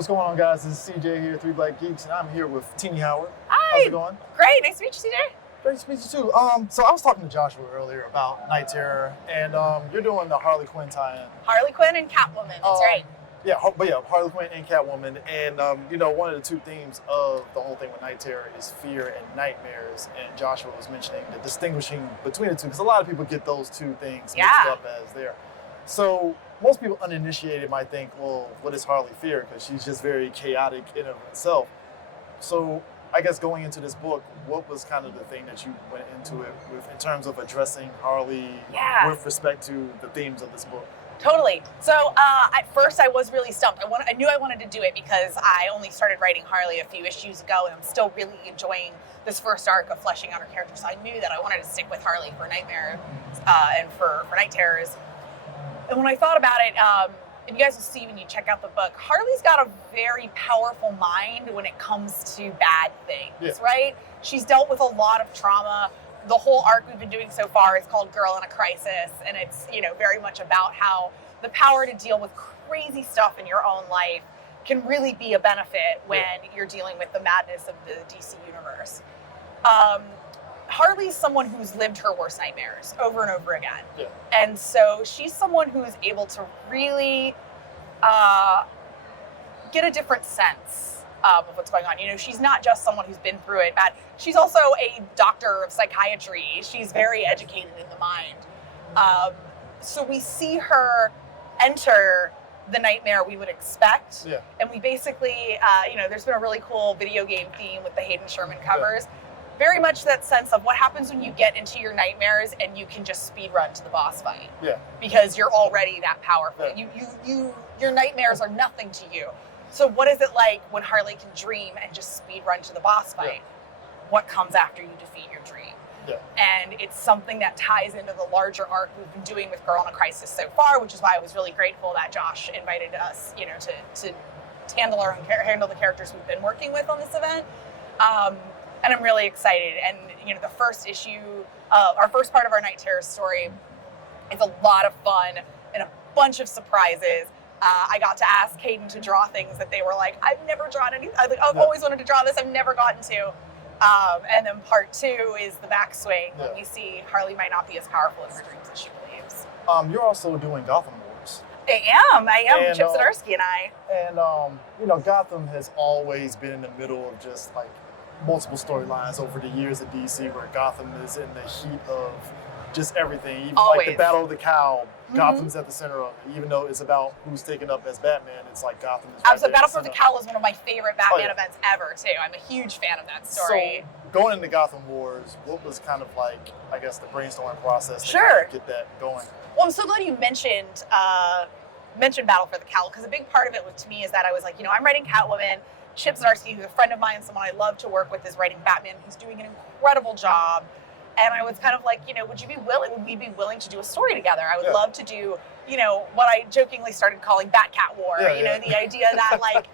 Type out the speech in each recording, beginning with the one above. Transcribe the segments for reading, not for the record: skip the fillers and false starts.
what's going on, guys? This is CJ here, Three Black Geeks, and I'm here with Tini Howard. Hi. How's it going? Great. Nice to meet you, CJ. Great to meet you, too. So I was talking to Joshua earlier about Night Terror, and you're doing the Harley Quinn tie-in. Harley Quinn and Catwoman. That's right. Yeah, Harley Quinn and Catwoman. And, one of the two themes of the whole thing with Night Terror is fear and nightmares. And Joshua was mentioning the distinguishing between the two, because a lot of people get those two things mixed up as there. So most people uninitiated might think, well, what is Harley fear? Because she's just very chaotic in and of itself. So I guess going into this book, what was kind of the thing that you went into it with in terms of addressing Harley with respect to the themes of this book? Totally. So at first I was really stumped. I knew I wanted to do it because I only started writing Harley a few issues ago, and I'm still really enjoying this first arc of fleshing out her character. So I knew that I wanted to stick with Harley for Nightmare and for Night Terrors. And when I thought about it, and you guys will see when you check out the book, Harley's got a very powerful mind when it comes to bad things, right? She's dealt with a lot of trauma. The whole arc we've been doing so far is called Girl in a Crisis, and it's, very much about how the power to deal with crazy stuff in your own life can really be a benefit when you're dealing with the madness of the DC universe. Harley's someone who's lived her worst nightmares over and over again. Yeah. And so she's someone who's able to really get a different sense of what's going on. She's not just someone who's been through it bad. She's also a doctor of psychiatry. She's very educated in the mind. So we see her enter the nightmare we would expect. Yeah. And we basically, there's been a really cool video game theme with the Hayden Sherman covers. Yeah. Very much that sense of what happens when you get into your nightmares and you can just speed run to the boss fight. Yeah. Because you're already that powerful. Yeah. Your nightmares are nothing to you. So what is it like when Harley can dream and just speed run to the boss fight? Yeah. What comes after you defeat your dream? Yeah. And it's something that ties into the larger arc we've been doing with Girl in a Crisis so far, which is why I was really grateful that Josh invited us, to handle the characters we've been working with on this event. And I'm really excited. And, the first issue, our first part of our Night Terror story is a lot of fun and a bunch of surprises. I got to ask Hayden to draw things that they were like, I've never drawn anything. I've always wanted to draw this. I've never gotten to. And then part two is the backswing. When we see Harley might not be as powerful in her dreams as she believes. You're also doing Gotham Wars. I am. And, Chip Zdarsky and I. And, Gotham has always been in the middle of just like multiple storylines over the years at DC where Gotham is in the heat of just everything. Even like the Battle of the Cow, Gotham's at the center of it. Even though it's about who's taken up as Batman, it's like Gotham is right Absolutely. Battle of the Cow is one of my favorite Batman events ever, too. I'm a huge fan of that story. So, going into Gotham Wars, what was kind of like, I guess, the brainstorming process to kind of get that going? Well, I'm so glad you mentioned Battle for the Cowl, because a big part of it to me is that I was like, I'm writing Catwoman. Chip Zdarsky, who's a friend of mine, someone I love to work with, is writing Batman. He's doing an incredible job. And I was kind of like, would we be willing to do a story together? I would love to do, what I jokingly started calling Bat-Cat War. The idea that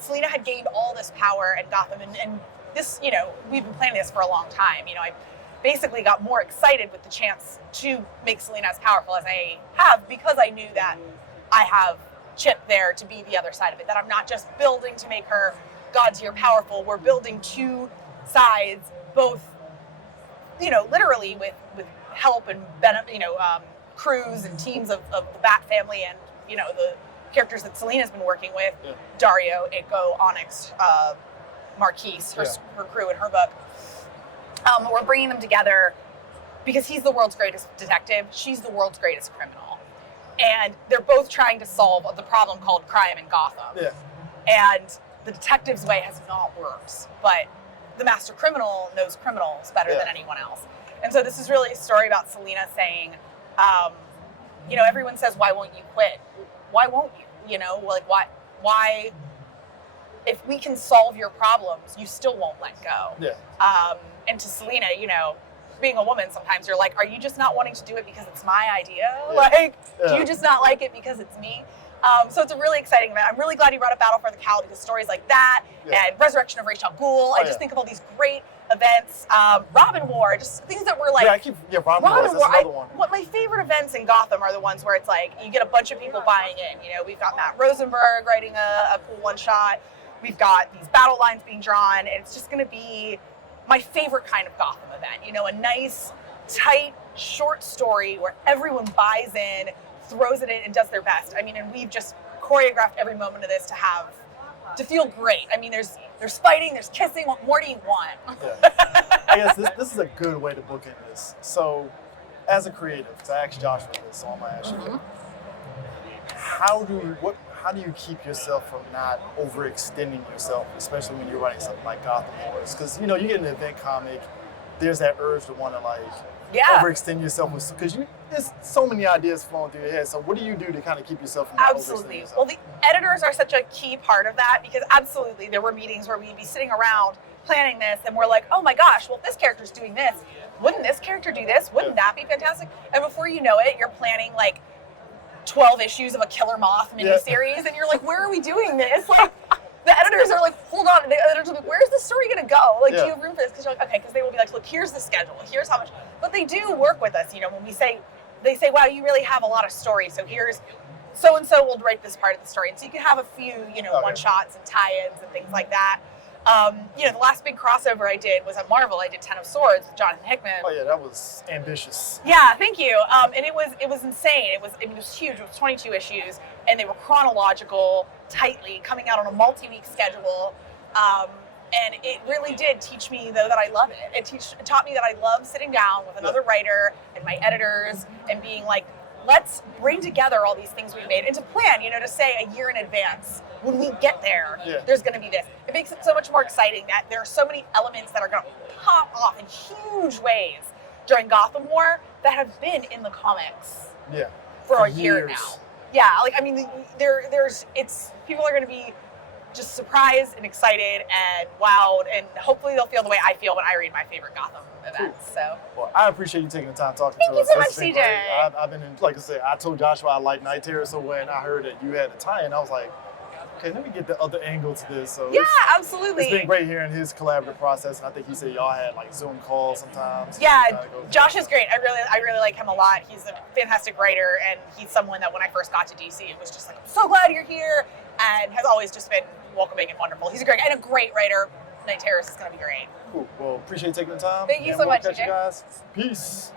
Selina had gained all this power at Gotham. And this, we've been planning this for a long time. I basically got more excited with the chance to make Selina as powerful as I have, because I knew that I have Chip there to be the other side of it, that I'm not just building to make her god tier powerful. We're building two sides, both, literally with help and crews and teams of the Bat family and, the characters that Selina's been working with, Dario, Eiko, Onyx, Marquise, her crew in her book. We're bringing them together because he's the world's greatest detective. She's the world's greatest criminal. And they're both trying to solve the problem called crime in Gotham. Yeah. And the detective's way has not worked, but the master criminal knows criminals better than anyone else. And so this is really a story about Selina saying, everyone says, why won't you quit? Why won't you? Why, if we can solve your problems, you still won't let go. Yeah. And to Selina, being a woman, sometimes you're like, are you just not wanting to do it because it's my idea? Yeah. Do you just not like it because it's me? So it's a really exciting event. I'm really glad you brought up Battle for the Cowl because stories like that and Resurrection of Ra's al Ghul. I just think of all these great events. Robin War, just things that were like. Robin War. That's another one. What my favorite events in Gotham are the ones where it's like you get a bunch of people buying in. You know, we've got Matt Rosenberg writing a cool one shot. We've got these battle lines being drawn, and it's just going to be my favorite kind of Gotham event. You know, a nice, tight, short story where everyone buys in, throws it in, and does their best. I mean, and we've just choreographed every moment of this to feel great. I mean, there's fighting, there's kissing. What more do you want? Yeah. I guess this is a good way to bookend this. So, as a creative, to ask Josh for this, so I'm gonna ask you, how do you keep yourself from not overextending yourself, especially when you're writing something like Gotham Wars? Because you get an event comic, there's that urge to want to overextend yourself, because there's so many ideas flowing through your head. So what do you do to kind of keep yourself from not overextending yourself? Well, the editors are such a key part of that, because absolutely there were meetings where we'd be sitting around planning this and we're like, oh my gosh, well, if this character's doing this, wouldn't this character do this? Wouldn't that be fantastic? And before you know it, you're planning like 12 issues of a Killer Moth miniseries, and you're like, where are we doing this? Like, the editors are like, hold on. The editors are like, where's the story going to go? Like, do you have room for this? Because you're like, okay, because they will be like, look, here's the schedule. Here's how much. But they do work with us. When they say, wow, you really have a lot of stories. So here's so-and-so will write this part of the story. And so you can have a few, one-shots and tie-ins and things like that. The last big crossover I did was at Marvel. I did 10 of Swords with Jonathan Hickman. Oh yeah, that was ambitious. Yeah, thank you. And it was insane. It was huge. It was 22 issues, and they were chronological, tightly coming out on a multi-week schedule. And it really did teach me, though, that I love it. It taught me that I love sitting down with another writer and my editors and being like, let's bring together all these things we've made and to plan, to say a year in advance, when we get there, there's going to be this. It makes it so much more exciting that there are so many elements that are going to pop off in huge ways during Gotham War that have been in the comics for a year now. Yeah, people are going to be just surprised and excited and wowed, and hopefully they'll feel the way I feel when I read my favorite Gotham events. So, well, I appreciate you taking the time talking to us. Thank you so much, CJ. I've been like I said, I told Joshua I like Night Terror, so when I heard that you had a tie-in, I was like, okay, let me get the other angle to this. So absolutely. It's been great hearing his collaborative process, and I think he said y'all had like Zoom calls sometimes. Yeah, Josh is great. I really like him a lot. He's a fantastic writer, and he's someone that when I first got to DC, it was just like, I'm so glad you're here, and has always just been welcoming and wonderful. He's a great writer. Night Terrorist is going to be great. Cool. Well, appreciate you taking the time. Thank you so much, catch you guys. Peace.